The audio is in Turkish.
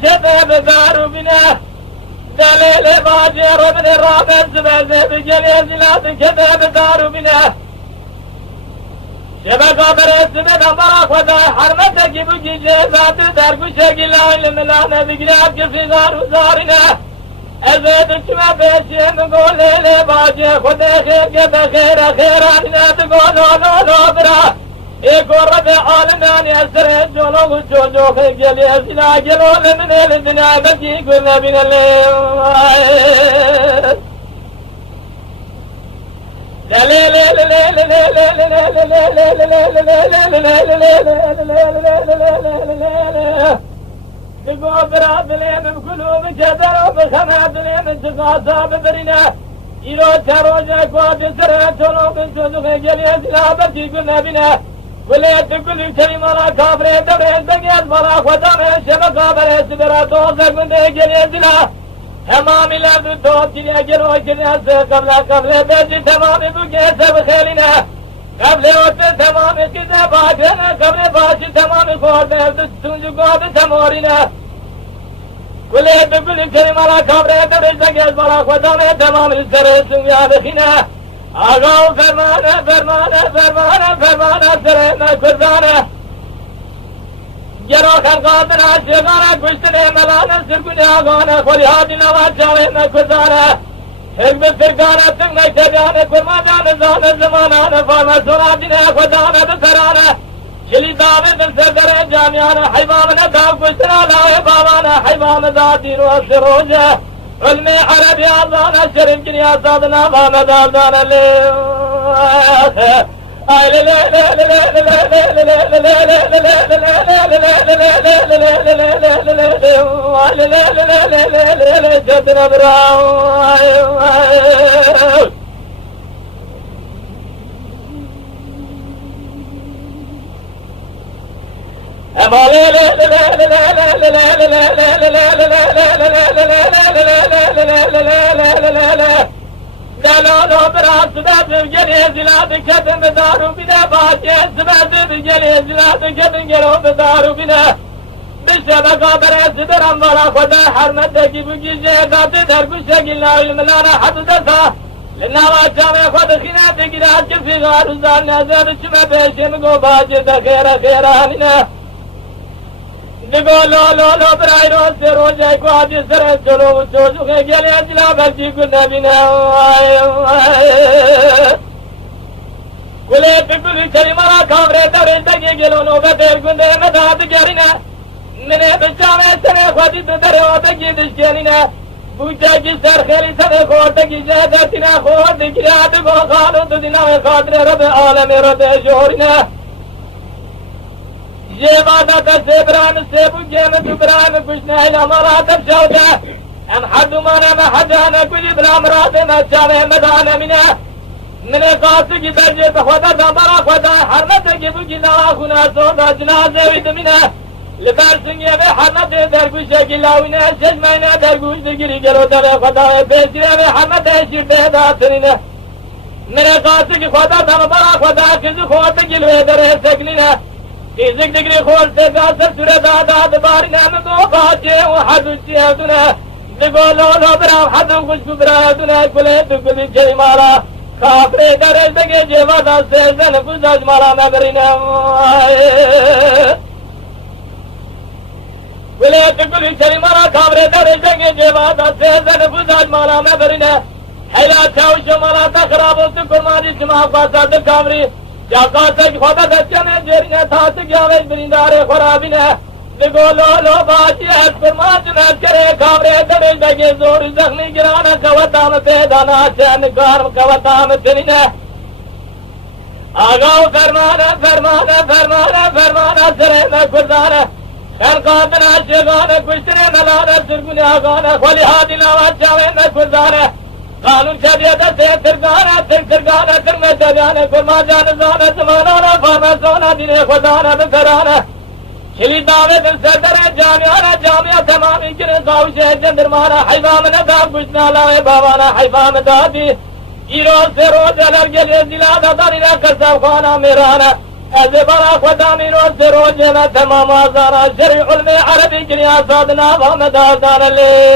kede bedaru bine. Delele baci robine rağmen zibeze bir geliye ziladı kede bedaru bine. Şebek haberesi beden barakvada harmete ki bu gece zatı derguşe gila ilimilane zikriyat ki fizaru zarine. Ezed içme beşim golele baci kudehe gebe khera khera dinat gololo bira. Ekor be alinan yasre jolo jojo geliye zila gelole min elidina beki gülle binele. Digobra bilenim kulübü cederim bıkanadım çıkasa birbirine. İro teroje kuatı sıra çoluğun çocuğu geliyor silahbeti günebine. Kuleti kulü kelimana kabre devrezde gez bana kodame şebe kabresi bira doze günde geliyor silah. Tamam ilerdi doğup geliyor geliyor geliyor kabla beci tamamı bu geze bıkheline. Kable otu tamamı kize bakene kable başı tamamı korda evde tutuncu kodu tamorine. Kuleti kulü kelimana kabre devrezde gez bana kodame tamamı seresin yabıkine. Ağav fermane serene kuzane. Gero kalkadına şegana kuştine melane sirkune ağane koli hadine vaçavene kuzane. Hekbi firgane tınne tebiyane kurmacane zane zamanane farma sonadine kuzane biserane. Şili davetin serdere camiyane hayvamine dav kuştine alaye babane hayvamı da dinu asiroce. Ölme Arabi Allah'ına şerif kinyasatına Muhammed Allah'ına le. Ay le le le le le le le le Dalalo biraz geriye ziladı kadın bedaru bine bahçe sıvazı geriye ziladı kadın geri bedaru bine. Bir şebe kaberesi bir amvara koda harmetteki bu gece zatı derguşe gilla ilmilana hadıdasa. Linnava çame koda khinati girat ki figar uzan nazar içime beşimi go bahçe de khera hanine. Digo lo brayro se roje ko adi sere cholo çocuğu geliye zila belki günebine. Kule pipili kelimara kavre devredeki gelon o beter günde medadı gerine. Mene bıçame sene khadi dere odaki dişlerine. Bu çaki serkheli sene khordaki cedetine khordaki adı go khalu dina ve kadre rabbe aleme rabbe jorine. Jevada da sebran sebu gemi dubran kuşne ilamara da şavda. Em hadumana me hadana kuli bramrate me çave medana mine. Mine kası gidece de khoda dambara khoda harmete gibi gidala kuna soda cinaze vidmine. Libersin yeme harmete derguşe gilavine seçmeyne derguşe giri gelo dere khoda besire ve harmete şirde datırine. Mine kası ki khoda dambara khoda kızı khoda gilve dere sekline. İzik dikri khol se gasa süre dada barine mi go bahçe o hadu siyaduna. Digo lo bra hadu kuş kubra duna kule dukuli ceymara. Kafre derezde gece vada sevzen kuzaj mala mebrine. Kule dukuli ceymara kafre derezde gece vada sevzen kuzaj mala mebrine. Hela çavuşu mala takrabutu kurmadi cima kasadı kavri. Yakasa khoda dachane jerine thas gyave brindare kharabine. Digo lo bachi as kurmajna kare khavre dare bage zor zakhmi girana kavatam pedana chan garm kavatam tenine. Agav fermana sere me kurdana. Her kadına şegane kuştire melane sürgüne agana kholi hadina vachave me kurdana. Kanun şeriyete seytirgana, tirgana, tirmecegane, kurmacane zane, zamanana, farmezona, dine khudana, bikarana. Şili davetin serdere, camia tamami girin kavşe, cendirmana, hayvamine da kuşna lave babana, hayvamı da bi. İro seroceler geliyor zilada darine, kırsavkhana mirana. از براق و دامین و سروجنا تمام آزارا شرع علم عربی کنیا صادنا وامد آزار لی